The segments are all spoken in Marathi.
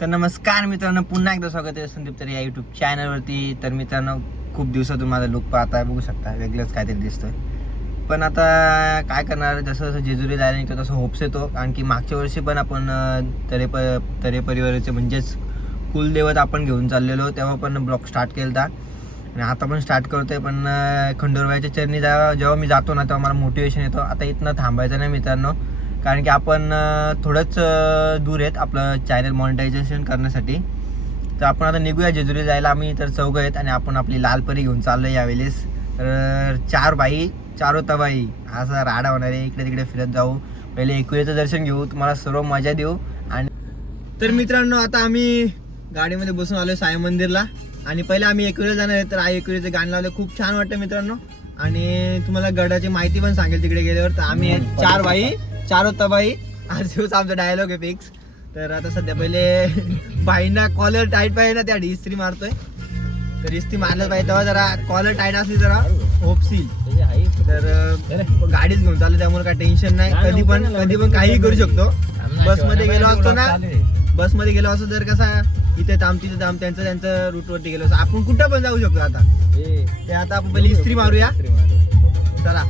तर नमस्कार मित्रांनो, पुन्हा एकदा स्वागत आहे संदीप तर या यूट्यूब चॅनलवरती. तर मित्रांनो, खूप दिवसातून माझा लुक पाहताय, बघू शकता वेगळंच काहीतरी दिसतोय. पण आता काय करणार, जसं जसं जेजुरी जायला निघतो तसं होप्स येतो. कारण की मागच्या वर्षी पण आपण तरे परिवाराचे म्हणजेच कुलदेवत आपण घेऊन चाललेलो, तेव्हा पण ब्लॉग स्टार्ट केला होता आणि आता पण स्टार्ट करतोय. पण खंडोबाच्या चरणी जेव्हा मी जातो ना, तेव्हा मला मोटिवेशन येतो. आता इथनं थांबायचं नाही मित्रांनो, कारण की आपण थोडंच दूर आहेत आपलं चॅनल मॉनिटायझेशन करण्यासाठी. तर आपण आता निघूया जेजुरी जायला. आम्ही तर चौघं आहेत आणि आपण आपली लालपरी घेऊन चाललो आहे यावेळेस. तर 4 बाई 4 तबाई असा राडा होणार आहे. इकडे तिकडे फिरत जाऊ, पहिले एकविरेचं दर्शन घेऊ, तुम्हाला सर्व मजा देऊ. आणि तर मित्रांनो, आता आम्ही गाडीमध्ये बसून आलो साई मंदिरला आणि पहिले आम्ही एकविरेला जाणार आहे. तर आई एकविरेचं गाणं लावलं, खूप छान वाटतं मित्रांनो. आणि तुम्हाला गडाची माहिती पण सांगेल तिकडे गेल्यावर. तर आम्ही 4 बाई 4 तबाई आज दिवस आमचा डायलॉग आहे फिक्स. तर आता सध्या पहिले बाईंना कॉलर टाईट पाहिजे ना, त्या इस्त्री मारतोय. तर इस्त्री मारलं पाहिजे तेव्हा जरा कॉलर टाईट असली जरा होपसील. तर गाडीच घेऊन चालू, त्यामुळे काय टेन्शन नाही. कधी पण काही करू शकतो. बसमध्ये गेलो असतो ना, बसमध्ये गेलो असतो तर कसा इथे थांब तिथे थांब, त्यांचं रूटवरती गेलो असतो. आपण कुठं पण जाऊ शकतो. आता ते आता आपण पहिले इस्त्री मारूया, चला.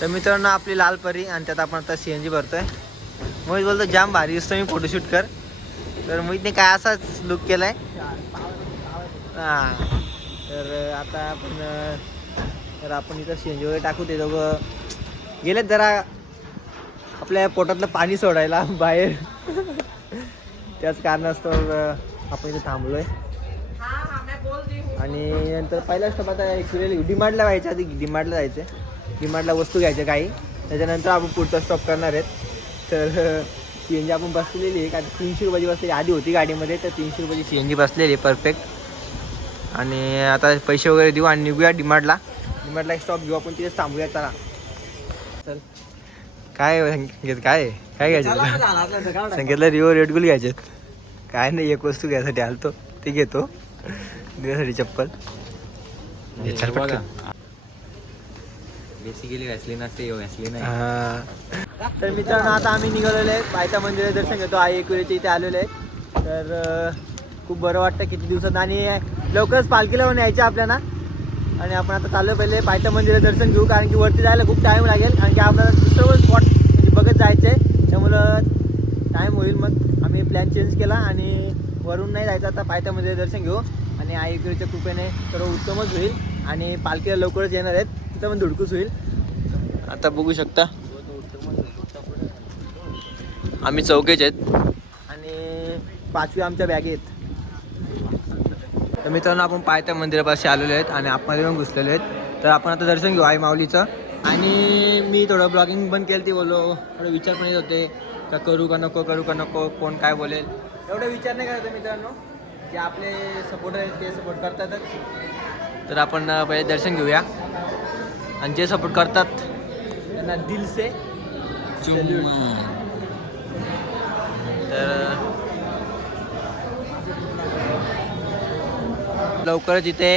तर मित्रांनो, आपली लाल परी आणि त्यात आपण आता CNG भरतोय. मोहित बोलतो जाम भारी दिसतो, मी फोटोशूट कर. तर मोहितने काय असाच लुक केलाय. हां, तर आता आपण इथं CNG वगैरे टाकू. ते दोघं गेलेत जरा आपल्या पोटातलं पाणी सोडायला बाहेर. त्याच कारणास्तव आपण इथे थांबलोय. आणि नंतर पहिला स्टॉप आता ॲक्च्युली डिमार्टला व्हायच्या आधी डिमार्टला जायचं. डिमार्टला वस्तू घ्यायच्या काही, त्याच्यानंतर आपण पुढचा स्टॉप करणार आहेत. तर CNG आपण बसलेली आहे का, 300 रुपयाची बसलेली आधी होती गाडीमध्ये. तर 300 रुपयाची CNG बसलेली आहे परफेक्ट. आणि आता पैसे वगैरे देऊ आणि निघूया डिमार्टला. डिमार्टला एक स्टॉप घेऊ, आपण तिथेच थांबूया. चला चल. काय घ्यायचं सांगितलं, रिओ रेडबुल घ्यायचे. काय नाही, एक वस्तू घ्यायसाठी आलतो, ते घेतो. त्यासाठी चप्पल बेसिकली घासली नसते, घासली नाही. तर मित्रांनो, आता आम्ही निघालेलो आहे पायथा मंदिरात दर्शन घेतो. आई एकविरेच्या इथे आलेलो आहे. तर खूप बरं वाटतं किती दिवसात, आणि लवकरच पालखीला पण यायचं आपल्याला. आणि आपण आता चाललो पहिले पायथा मंदिरात दर्शन घेऊ, कारण की वरती जायला खूप टाईम लागेल. कारण की आपल्याला दुसरं स्पॉट म्हणजे बघत जायचं आहे, त्यामुळं टाईम होईल. मग आम्ही प्लॅन चेंज केला आणि वरून नाही जायचं, आता पायथा मंदिरात दर्शन घेऊ. आणि आई एकविरेच्या कृपेने सर्व उत्तमच होईल आणि पालखीला लवकरच येणार आहेत, तिथं पण धुडकूस होईल. आता बघू शकता आम्ही चौघेच आहेत आणि 5वी आमच्या बॅगेत. तर मित्रांनो, आपण पायथा मंदिरापाशी आलेलो आहेत आणि आतमध्ये पण घुसलेलो आहेत. तर आपण आता दर्शन घेऊ आई माऊलीचं. आणि मी थोडं ब्लॉगिंग बंद केलं, ती बोललो थोडं विचार पण येत होते का करू का नको, कोण काय बोलेल, एवढा विचार नाही करायचा मित्रांनो. जे आपले सपोर्टर आहेत ते सपोर्ट करतातच. तर आपण पहिले दर्शन घेऊया आणि जे सपोर्ट करतात त्यांना दिल से सॅल्यूट. तर लवकरच इथे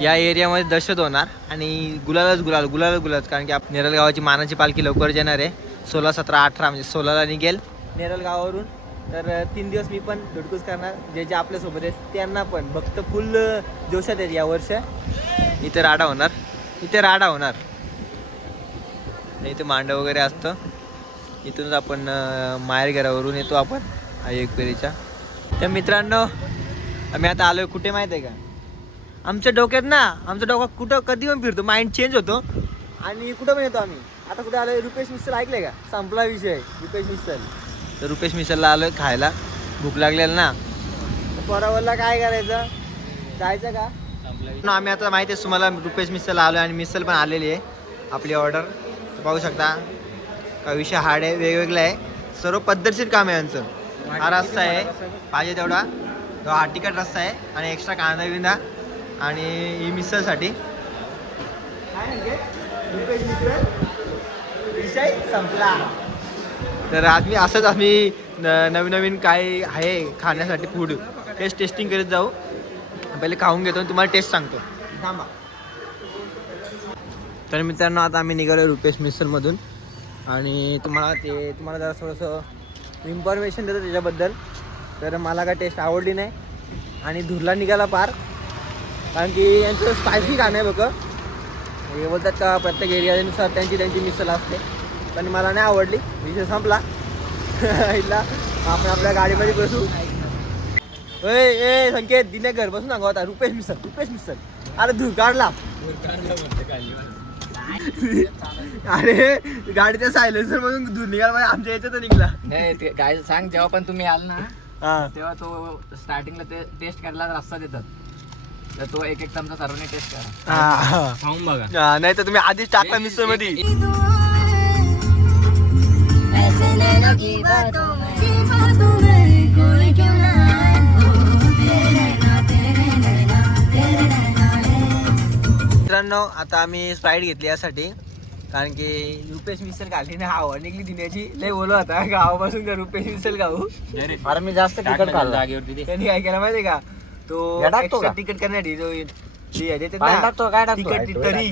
या एरियामध्ये दहशत होणार आणि गुलालच, कारण की नेरळ गावाची मानाची पालखी लवकरच येणार आहे. 16, 17, 18 म्हणजे 16ला निघेल नेरळ गावावरून. तर 3 दिवस मी पण धुडकूस करणार. जे आपल्यासोबत आहेत त्यांना पण भक्त फुल जोशात आहेत या वर्ष. इथे राडा होणार. इथे मांडव वगैरे असतं. इथूनच आपण माहेर घरावरून येतो आपण आई एकविरेच्या. तर मित्रांनो, आम्ही आता आलोय कुठे माहीत आहे का, आमच्या डोका कुठं कधी पण फिरतो, माइंड चेंज होतो आणि कुठं पण येतो आम्ही. आता कुठे आलोय, रुपेश मिसल ऐकलंय का, संपला विषय रुपेश मिसल. तर रुपेश मिसलला आलोय खायला, भूक लागलेलं ना. पोरावरला काय करायचं, जायचं का. आम्ही आता माहिती आहे तुम्हाला रुपेश मिसलला आलोय आणि मिसल पण आलेली आहे आपली ऑर्डर. पाहू शकता का विषय हार्ड आहे, वेगवेगळं आहे, सर्व पद्धतशीर काम आहे यांचं. हा रस्ता आहे पाहिजे तेवढा, हा तिखट रस्ता आहे आणि एक्स्ट्रा कांदा बिंदा आणि ही मिसळसाठी विषय संपला. तर असंच आम्ही नवीन नवीन काय आहे खाण्यासाठी फूड टेस्टिंग करत जाऊ. पहिले खाऊन घेतो आणि तुम्हाला टेस्ट सांगतो. थांबा. तर मित्रांनो आता आम्ही निघालो रुपेश मिसळमधून आणि तुम्हाला जरा थोडंसं इन्फॉर्मेशन देतो त्याच्याबद्दल. तर मला काय टेस्ट आवडली नाही आणि धुरला निघाला पार, कारण की यांचं स्पायसी खाणं आहे बघ. हे बोलतात का प्रत्येक एरियानुसार त्यांची मिसळ असते, पण मला नाही आवडली. विषय संपला. इथला आपण आपल्या गाडीमध्ये बसू. ए संकेत दिने घर बसून सांगा होता रुपेश मिसळ. अरे धूर काढला. अरे गाडीच्या सायलेन्सर मधून धूर निघाला पाहिजे, आमच्या याच्यात निघला नाही. काय सांग, जेव्हा पण तुम्ही आल ना हा. तेव्हा तो स्टार्टिंगला टेस्ट करायला रस्ता देतात, तर तो एक चमचा सर्वांनी टेस्ट करा, खाऊन बघा. नाही तर तुम्ही आधीच टाकला मिसळ मध्ये. मित्रांनो आता आम्ही स्प्राईट घेतली यासाठी, कारण की रुपेश मिसळ खाल्ली ना हवा निघली दिण्याची. लय बोलू आता गावापासून का रुपेश मिसळ खाऊ. अरे मी जास्त तिखट खाल्लं जागेवरती. त्यांनी काय केलं माहितीये का, तो एक्स्ट्रा तिखट करण्यासाठी जो तिखट तरी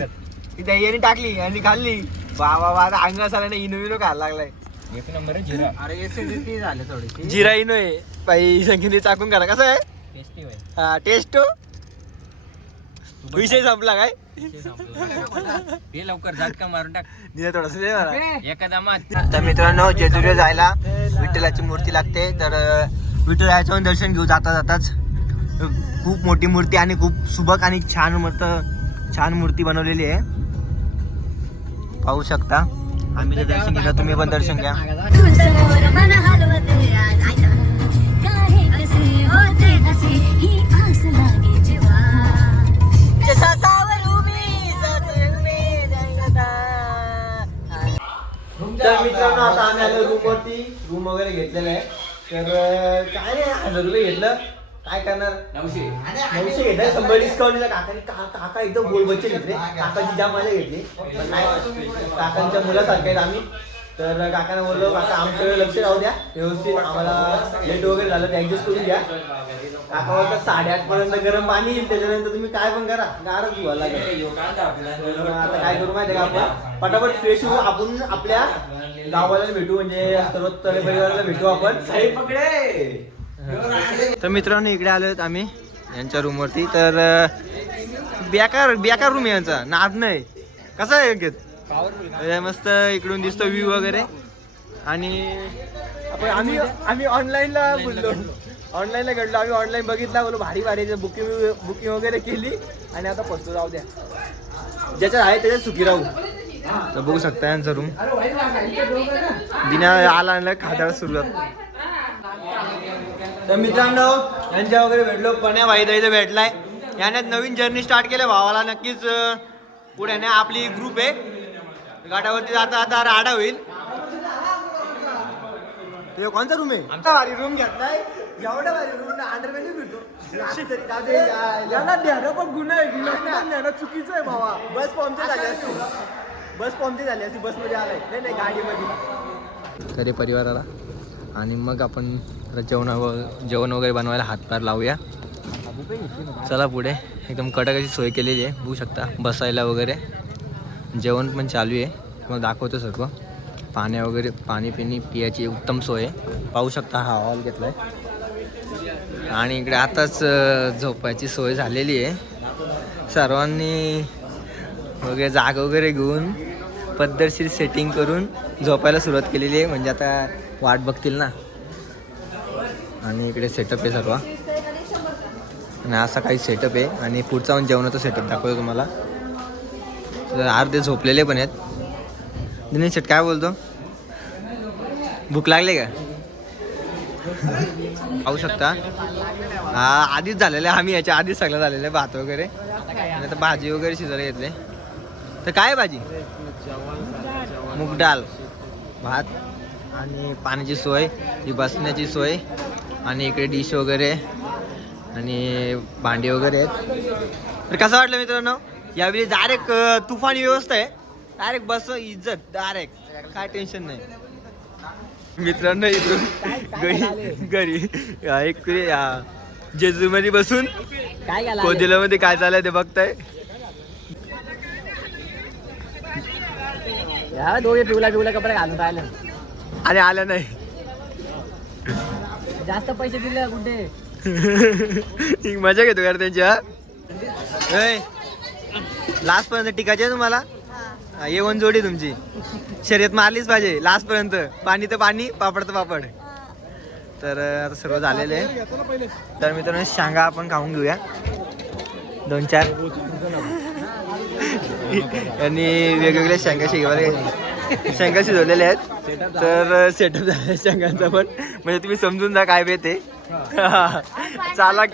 ती दह्याने टाकली आणि खाल्ली. बाबा अंगा साला इनो खायला लागलाय. एक नंबर जिरा. अरे एसिडिटी झाले थोडी. जिरा इनो आहे बाई, संख्येने टाकून खाला. कसं आहे टेस्टी होय. हा टेस्ट. विषय संपला काय. ते लवकर झटका मारून टाक. थोडस दे मला. एका दामात. तर मित्रांनो जेजुरीला जायला विठ्ठलाची मूर्ती लागते, तर विठ्ठलाचं दर्शन घेऊ जाताच. खूप मोठी मूर्ती आणि खूप सुबक आणि छान मूर्ती बनवलेली आहे, पाहू शकता. आम्ही जे दर्शन घेतलं तुम्ही पण दर्शन घ्या. तर मित्रांनो आता आम्ही आलो रूम वगैरे घेतलेलं आहे. तर काय नाही 1000 रुपये घेतलं, काय करणार. 900 घेतलं. 100 डिस्काउंट दिला काकाने. काका एकदम गोल बच्चे घेतले. काकाची जाम मजा घेतली, पण नाही काकांच्या मुलासारखे आहेत आम्ही. तर काकाने बोललो काका आमच्याकडे लक्ष राहू द्या व्यवस्थित, आम्हाला लेट वगैरे झालं तर ऍडजस्ट करून द्या. काका बोलतात 8:30 पर्यंत गरम पाणी येईल, त्याच्यानंतर तुम्ही काय पण करा, गारच धुवायला लागेल. आता काय करू माहिती का, आपण पटापट फ्रेश होऊ, आपण आपल्या गावाला भेटू, म्हणजे सर्व तळे परिवाराला भेटू आपण. तर मित्रांनो इकडे आलोय आम्ही यांच्या रूमवरती. तर बेकार रूम आहे यांचा, नाद नाही. कसा आहे अंकित? मस्त इकडून दिसतो व्ह्यू वगैरे. आणि आम्ही ऑनलाईनला बोललो, ऑनलाईनला घडलो. आम्ही ऑनलाईन बघितला, बोलो भारी बुकिंग वगैरे केली आणि आता पोचतो. जाऊ द्या, ज्याच्यात आहे त्याच्यात सुखी राहू. तर बघू शकता यांचा रूम. दिना आला खाद्याला सुरुवात. तर मित्रांनो यांच्या वगैरे भेटलो. पण्या भाई इथे भेटलाय. याने नवीन जर्नी स्टार्ट केलं भावाला. नक्कीच पुढे ना आपली ग्रुप आहे, गाठावरती आता राडा होईल. ते कोणता रूम आहे? आमचा भारी रूम घेतलाय. एवढा भारी रूम ना अंडरवेअर भेटतो. पण गुन्हा आहे, चुकीचं आहे भावा. बस पंक्चर झाली असती बसमध्ये आलाय. नाही गाडीमध्ये. तरी परिवाराला आणि मग आपण जेवण वगैरे बनवायला हातभार लावूया. चला पुढे. एकदम कडकाची सोय केलेली आहे, बघू शकता. बसायला वगैरे जेवण पण चालू आहे, मग दाखवतो सर्व. पाणी पियाची उत्तम सोय आहे, पाहू शकता. हा हॉल घेतला आहे आणि इकडे आताच झोपायची सोय झालेली आहे. सर्वांनी वगैरे जागा वगैरे घेऊन पद्धतशीर सेटिंग करून झोपायला सुरुवात केलेली आहे, म्हणजे आता वाट बघतील ना. आणि इकडे सेटअप आहे सर्व, आणि असा काही सेटअप आहे. आणि पुढचा जेवणाचा सेटअप दाखवतो तुम्हाला. अर्धे झोपलेले पण आहेत. दिनेश शेट काय बोलतो? भूक लागले का? पाहू शकता. आधीच झालेलं आहे, आम्ही याच्या आधीच सगळं झालेलं आहे. भात वगैरे आणि आता भाजी वगैरे शिजायला घेतले. तर काय भाजी? मूग डाळ, भात आणि पाण्याची सोय, ही बसण्याची सोय, आणि इकडे डिश वगैरे आणि भांडी वगैरे आहेत. तर कसं वाटलं मित्रांनो यावेळी डायरेक्ट तुफानी व्यवस्था आहे. डायरेक्ट बस इज्जत डायरेक्ट काय टेन्शन नाही मित्रांनो. इथून घरी एक जेजू मध्ये बसून कोदिला मध्ये काय चाललंय ते बघताय. दोघे पिवला कपडे घालून राहिले आणि आलं नाही. जास्त पैसे दिले कुठे मजा घेतो यार त्यांच्या. लास्ट पर्यंत टिकायचे तुम्हाला. येऊन जोडी तुमची शर्यत मारलीच पाहिजे लास्ट पर्यंत. पाणी तर पाणी पापड तर पापड. तर आता सर्व झालेलं आहे. तर मित्रांनो शेंगा आपण खाऊन घेऊया 2-4 आणि वेगवेगळ्या शेंगा शेंगा शिजवलेल्या आहेत. तर सेटअप झाला शेंगांचा पण म्हणजे तुम्ही समजून जा काय बेते चाला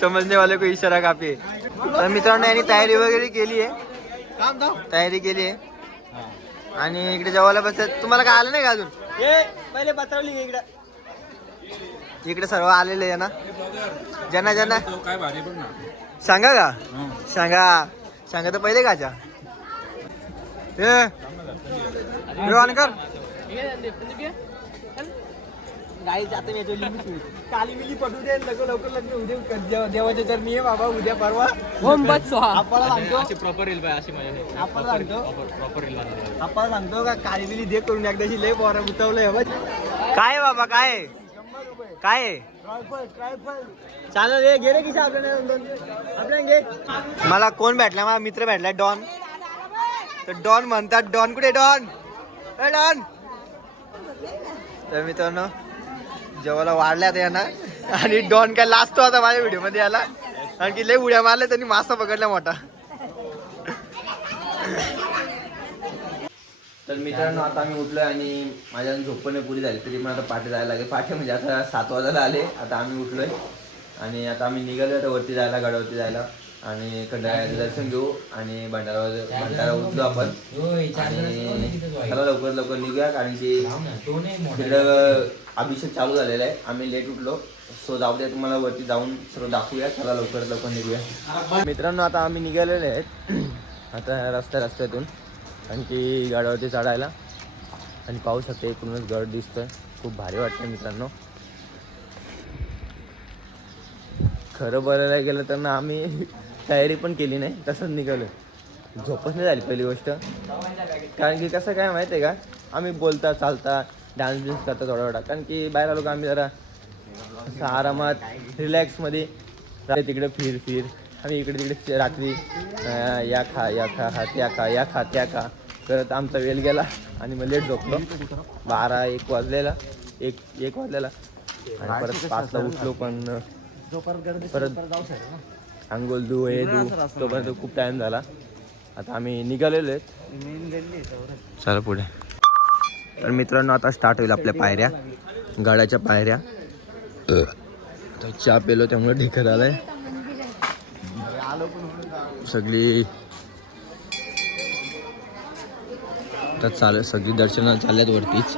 समजणे वाले को इशारा काफी. तर मित्रांनो यांनी तयारी वगैरे केली आहे आणि इकडे जेवायला बसतात. तुम्हाला काय आलं नाही का अजून पहिले बसवली इकडे सर्व आलेले आहे ना. ज्यांना सांगा का सांगा तर पहिले काच्या कर काली मिली पटू दे लवकर लग्न उद्या देवाच्या चरणी आहे बाबा. उद्या परवा आपण सांगतो का काली मिली दे करून एकदाची लय पोरा उतवलंय. काय बाबा काय चालेल रे घे रे किशा आपल्याला घे. मला कोण भेटला मला मित्र भेटला डॉन. तर डॉन म्हणतात डॉन कुठे डॉन डॉन. तर मित्रांनो जेवायला वाढल्यात यांना आणि डॉन काय लाजतो आता माझ्या व्हिडिओ मध्ये आला. आणखी लय उड्या मारल्या त्यांनी मासा पकडला मोठा. तर मित्रांनो आता आम्ही उठलोय आणि माझ्या झोपणे पुरी झाली तरी मला आता पाठी जायला लागेल. पाठी म्हणजे आता 7 वाजायला आले. आता आम्ही उठलोय आणि आता आम्ही निघालो आता वरती जायला गडावरती जायला आणि खंडाळ्याचं दर्शन घेऊ आणि भंडारा उठलो आपण आणि चला लवकर निघूया कारण की तिकडं अभिषेक चालू झालेला आहे. आम्ही लेट उठलो सो जाऊ द्या तुम्हाला वरती जाऊन सर्व दाखवूया. चला लवकर निघूया. मित्रांनो आता आम्ही निघालेले आहेत आता रस्त्यातून आणखी गडावरती चढायला आणि पाहू शकते इकडूनच गड दिसतोय. खूप भारी वाटतं मित्रांनो. खरं बोलायला गेलं तर ना आम्ही तयारी पण केली नाही तसंच निघालो. झोपच नाही झाली पहिली गोष्ट कारण की कसं काय माहिती आहे का आम्ही बोलता चालता डान्स बिन्स करता थोडा कारण की बाहेर आलो का आम्ही जरा असं आरामात रिलॅक्समध्ये तिकडे फिर आम्ही इकडे तिकडे रात्री या खा त्या खा करत आमचा वेळ गेला आणि मग लेट झोपलो. 12-1 वाजलेला एक वाजलेला आणि परत 5ला उठलो पण परत अंघोळ धू तोपर्यंत खूप टाइम झाला. आता आम्ही निघालेलो आहेत. चला पुढे. तर मित्रांनो आता स्टार्ट होईल आपल्या पायऱ्या गडाच्या पायऱ्या. चहा पेलो त्यामुळे ढेकर आलाय सगळी. तर चालेल सगळी दर्शनाला चालल्यात वरतीच.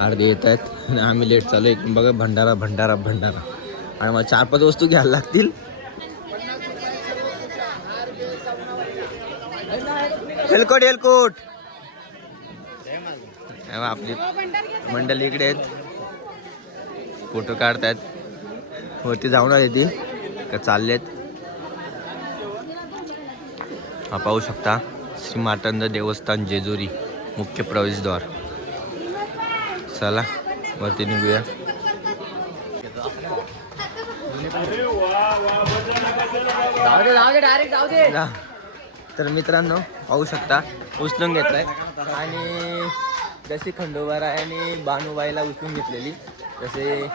अर्धे येत आहेत आणि आम्ही लेट चालू आहे. बघा भंडारा आणि मला 4-5 वस्तू घ्यायला लागतील. हेलकोट आपली मंडळी इकडे आहेत फोटो काढतायत. वरती जाऊन आली ती का चाललेत. हा पाहू शकता श्री मार्तंड देवस्थान जेजुरी मुख्य प्रवेशद्वार. चला वरती निघूया. तर मित्रांनो पाहू शकता उचलून घेतलाय आणि जशी खंडोबाराय आणि बाणूबाईला उचलून घेतलेली जसे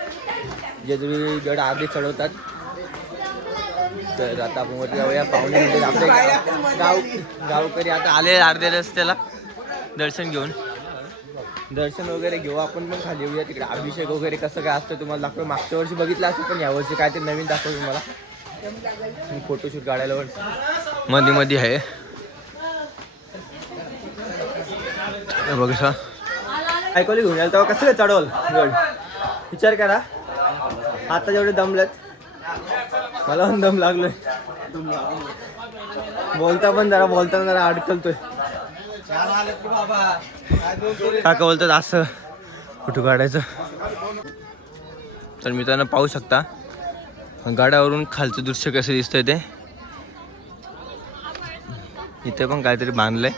जेजुरी गड अर्धे चढवतात. तर आता आपण वरती जाऊया. पाहुणे म्हणजे आपले गावकरी आता आले अर्ध्या रस्त्याला दर्शन घेऊन. दर्शन वगैरे घेऊ आपण पण खाली येऊया. तिकडे अभिषेक वगैरे कसं काय असतं तुम्हाला दाखव. मागच्या वर्षी बघितलं असतं पण यावर्षी काय ते नवीन दाखव तुम्हाला. फोटोशूट काढायला मध्ये आहे बघा. ऐकवली घेऊन याल तेव्हा कसं काय चढवल गड विचार करा. आता जेवढे दमलेत मला पण दम लागलोय. बोलताना जरा अडकलतोय. काका बोलतात असं फोटो काढायचं. तर मित्रांनो पाहू शकता गाड्यावरून खालचं दृश्य कसं दिसतंय ते. इथे पण काहीतरी बांधलंय,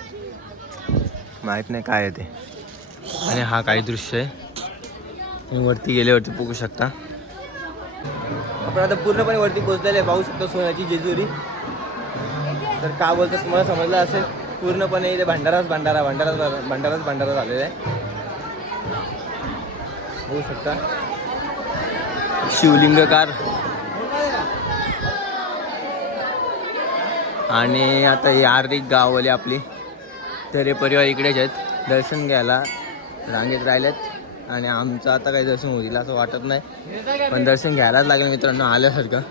माहित नाही काय आहे ते. आणि हा काही दृश्य आहे. तुम्ही वरती गेल्यावरती बघू शकता. आपण आता पूर्णपणे वरती पोहोचलेले आहे. पाहू शकता सोन्याची जेजुरी. तर का बोलतात तुम्हाला समजलं असेल. पूर्णपणे इथे भंडाराच भंडारा झालेला आहे. बघू शकता शिवलिंगकार. आणि आता ही आर्थिक गाववाली आपली तरे परिवार इकडेच आहेत दर्शन घ्यायला रांगेत राहिलेत. आणि आमचं आता काही दर्शन होईल असं वाटत नाही, पण दर्शन घ्यायलाच लागेल मित्रांनो. आल्यासारखं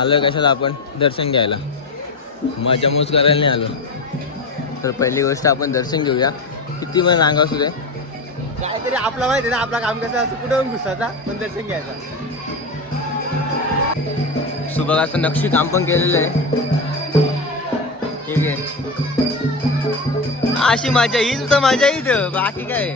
आलं कशाला आपण दर्शन घ्यायला, मजा मोज करायला नाही आलो. तर पहिली गोष्ट आपण दर्शन घेऊया. किती पण रांगा असू दे, काहीतरी आपला माहिती ना आपला काम कसं असं कुठं घुसायचा पण दर्शन घ्यायचा. सुबकाचं नक्षी काम पण केलेलं आहे. ठीक आहे, अशी मजा हीच तर मजा इथं, बाकी काय.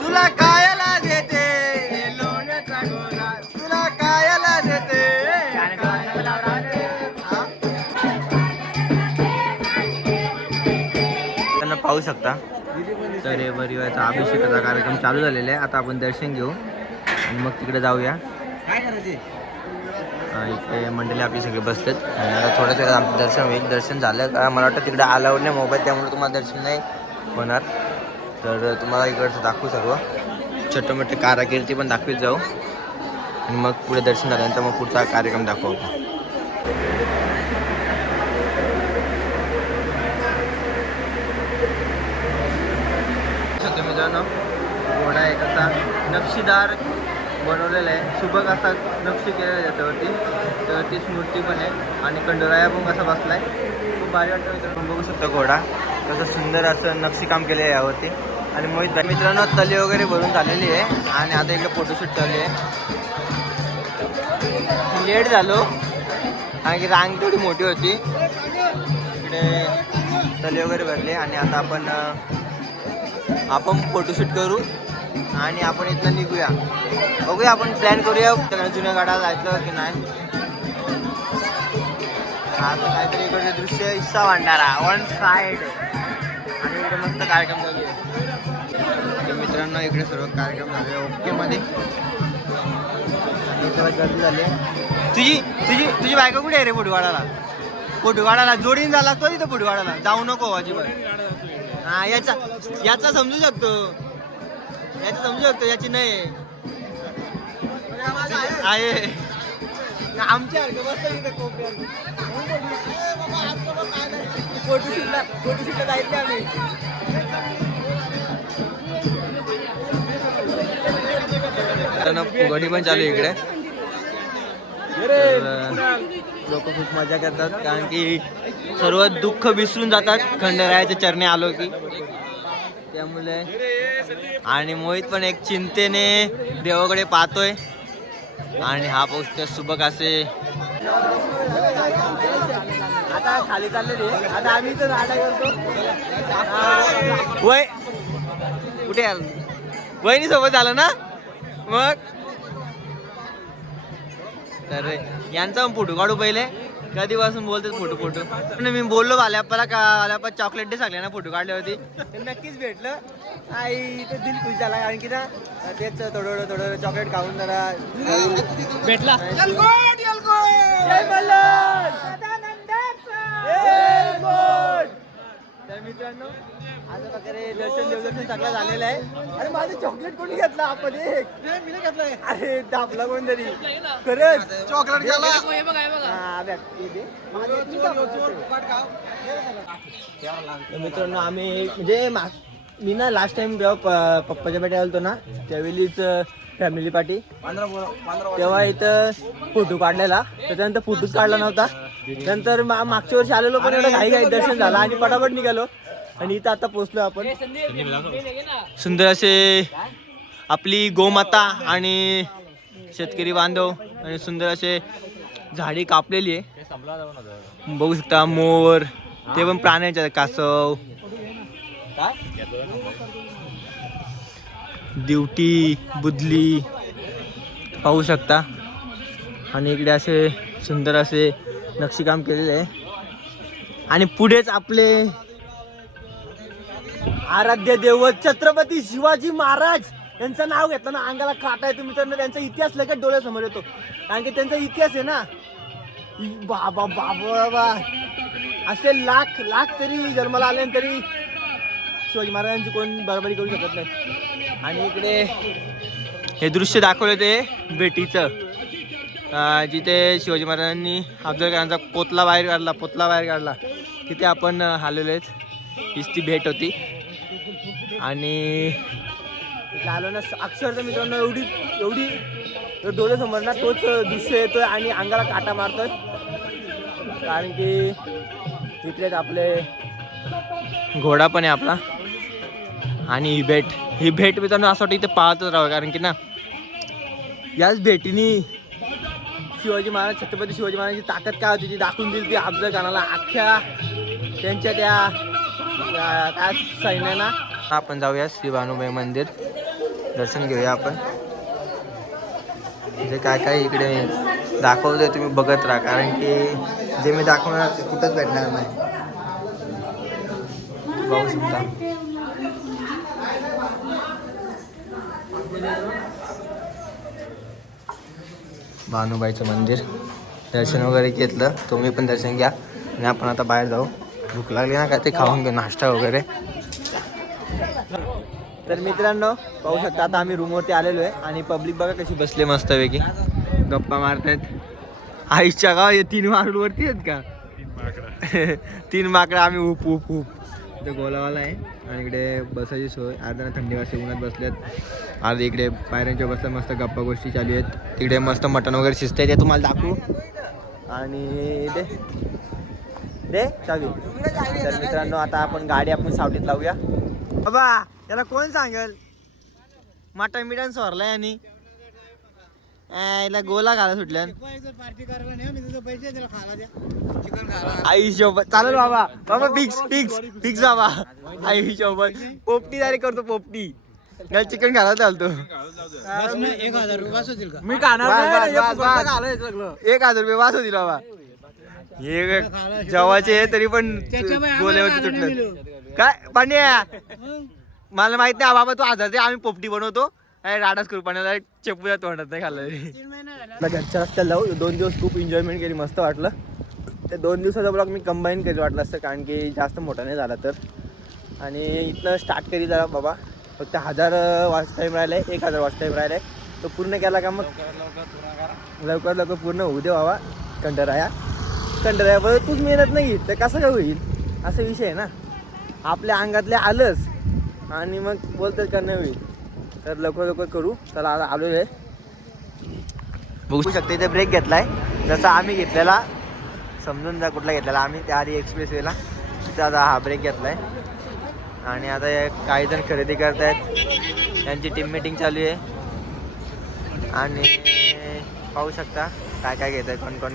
तुला कायला देते लोण्याचा गोळा, तुला कायला देते. त्यांना पाहू शकता तर परिवाराचा अभिषेकाचा कार्यक्रम चालू झालेला आहे. आता आपण दर्शन घेऊ आणि मग तिकडे जाऊया. इथे मंडळी आपली सगळे बसलेत आणि आता थोड्याच वेळात आमचं दर्शन होईल. दर्शन झालं का मला वाटतं तिकडे अलाउड नाही मोबाईल, त्यामुळे तुम्हाला दर्शन नाही होणार. तर तुम्हाला इकडचं दाखवू सर्व छोटे मोठे कारागिरी पण दाखवीत जाऊ आणि मग पुढे दर्शन झाल्यानंतर मग पुढचा कार्यक्रम दाखवू. मित्रांनो घोडा एक असा नक्षीदार बनवलेला आहे, सुबक असा नक्षी केलेला आहे त्याच्यावरती. तर तीच मूर्ती पण आहे आणि कंडोराया पण कसा बसलाय, खूप भारी वाटतं मित्रांनो. बघू शकता घोडा कसं सुंदर असं नक्षीकाम केलं आहे यावरती. आणि मोहित भाई मित्रांनो तली वगैरे भरून झालेली आहे आणि आता इकडे फोटोशूट चालू आहे. लेट झालो कारण की रांग थोडी मोठी होती. इकडे तली वगैरे भरले आणि आता आपण फोटोशूट करू आणि आपण इथनं निघूया. बघूया आपण प्लॅन करूया जुन्या गाडा जायचं की नाही. आता काहीतरी इकडे दृश्य इस्सा भंडारा वन साईड आणि इकडे मस्त कार्यक्रम चालू आहे. मित्रांनो इकडे सर्व कार्यक्रम झाले ओके मध्ये. गर्दी झाली. तुझी बायका कुठे आहे रे? फोटोवाडाला जोडीन झाला लागतो तिथं. फोटोवाडाला जाऊ नको अजिबात. हा याचा समजू शकतो, याची नाही आहे. आमच्या फोटोशूटला जायचं आम्ही. फुगडी पण चालू इकडे. लोक खूप मजा करतात कारण की सर्व दुःख विसरून जातात खंडरायाच्या चरणी आलो की, त्यामुळे. आणि मोहित पण एक चिंतेने देवाकडे पाहतोय आणि हा पोस्ट सुबक असे आता खाली चालले रे. आता आम्ही तर नाटक करतो. वय कुठे वहिनी सोबत आलं ना मग. तर यांचा पण फोटो काढू पहिले कधीपासून बोलतात फोटो फोटो. मी बोललो आल्यापाला का आल्यापा चॉकलेट डे सांगले ना फोटो काढल्यावरती नक्कीच भेटलं. आई तर दिल खुश झाला कारण की ना तेच थोडं चॉकलेट खाऊन जरा भेटला. तर मित्रांनो आज वगैरे देवदर्शन सगळं झालेलं आहे. अरे माझं चॉकलेट कोणी घेतला आपण एक मी घेतलाय. अरे दाबला कोणतरी खरंच चॉकलेट मित्रांनो आम्ही म्हणजे मी ना लास्ट टाइम जेव्हा पप्पाच्या पेटे आलतो ना त्यावेळीच फॅमिली पार्टी तेव्हा इथं फोटो काढलेला. त्याच्यानंतर फोटोच काढला नव्हता. नंतर मागच्या वर्षी आलेलो पण एवढं घाई दर्शन झालं आणि पटापट निघालो आणि इथं आता पोहोचलो आपण. सुंदर असे आपली गोमाता आणि शेतकरी बांधव आणि सुंदर असे झाडी कापलेली आहे बघू शकता. मोर ते पण प्राण्यांच्या कासव दिवटी बुदली पाहू शकता. आणि इकडे असे सुंदर असे नक्षीकाम केलेले आहे. आणि पुढेच आपले आराध्य दैवत छत्रपती शिवाजी महाराज यांचं नाव घेतलं ना अंगाला काटा येतो मित्रांनो. त्यांचा इतिहास लगेच डोळ्यासमोर येतो कारण की त्यांचा इतिहास आहे ना बाबा बाबा बाबा असे लाख तरी जन्माला आले तरी शिवाजी महाराजांची कोण बरोबरी करू शकत नाही. आणि इकडे हे दृश्य दाखवलं ते भेटीचं जिथे शिवाजी महाराजांनी अफजल खानाचा पोतला बाहेर काढला तिथे आपण आलेलो आहेत. हीच ती भेट होती. आणि आलो ना अक्षरशः मित्रांनो एवढी डोळ्यासमोर ना तोच दृश्य येतोय आणि अंगाला काटा मारतोय कारण की इकडेच आपले घोडा पण आहे आपला. आणि ही भेट मित्रांनो असं वाटतं इथे पाहतच राहावं कारण की ना याच भेटीने छत्रपती शिवाजी महाराजांची ताकद काय होती ती दाखवून दिली ती अफजल खानाला अख्ख्या त्यांच्या त्या सैन्याला. आपण जाऊया श्री भानुबाई मंदिर दर्शन घेऊया आपण. जे काय इकडे दाखवतोय तुम्ही बघत राहा कारण की जे मी दाखवणार ते कुठंच भेटणार नाही. पाहू शकता भानुबाईचं मंदिर. दर्शन वगैरे घेतलं तुम्ही पण दर्शन घ्या आणि आपण आता बाहेर जाऊ. भूक लागली ना काय ते खाऊन घेऊ नाश्ता वगैरे. तर मित्रांनो पाहू शकता आता आम्ही रूमवरती आलेलो आहे आणि पब्लिक बघा कशी बसले मस्तपैकी गप्पा मारतायत. आईच्या गाव 3 माकडवरती आहेत का 3 माकडं. आम्ही ऊप इथे गोलावाला आहे आणि इकडे बसायची सोय. अर्धा थंडी वाजते उन्हात बसलेत. अर्धे इकडे पायऱ्यांच्या बसल्या मस्त गप्पा गोष्टी चालू आहेत. तिकडे मस्त मटण वगैरे शिजतंय ते तुम्हाला दाखवू. आणि दे चावी. तर मित्रांनो आता आपण गाडी आपण सावलीत लावूया. बाबा त्याला कोण सांगेल मटण मिटण सोरलाय आणि गोला खायला सुटल्या आई सोबत चालेल बाबा. बाबा फिक्स बाबा आई सोबत पोपटी तयारी करतो. पोपटी चिकन खायला चालतो. 1000 रुपये वाच होतील का मी खाणार 1000 रुपये वाच होतील बाबा. हे जेवायचे तरी पण गोल्यावरती तुटलं काय पाण्या. मला माहित नाही बाबा तू 1000 दे आम्ही पोपटी बनवतो. राडाच करू पाण्याला चेपू तोंडात नाही खाल्लं. घरच्या रस्त्याला जाऊ. 2 दिवस खूप एन्जॉयमेंट केली मस्त वाटलं. ते 2 दिवसाचा ब्लॉग मी कंबाईन केलं वाटलं असतं कारण की जास्त मोठा नाही झाला तर. आणि इथनं स्टार्ट केली जरा बाबा फक्त 1000 वॉच टाईम राहिला आहे 1000 वॉच टाईम राहिला आहे तो पूर्ण केला का मग लवकर पूर्ण होऊ दे बाबा. कंटाळ्यावर तूच मेहनत नाही तर कसं काय होईल असा विषय आहे ना. आपल्या अंगातले आलंच आणि मग बोलतात का नाही होईल तर लवकर करू. चला आता आलो आहे. बघू शकते इथे ब्रेक घेतलाय जसा आम्ही घेतलेला समजून जा कुठला घेतलेला आम्ही त्या आधी एक्सप्रेसवेला तिथं आता हा ब्रेक घेतलाय. आणि आता काही जण खरेदी करतायत त्यांची टीम मीटिंग चालू आहे. आणि पाहू शकता काय घेत आहे कोण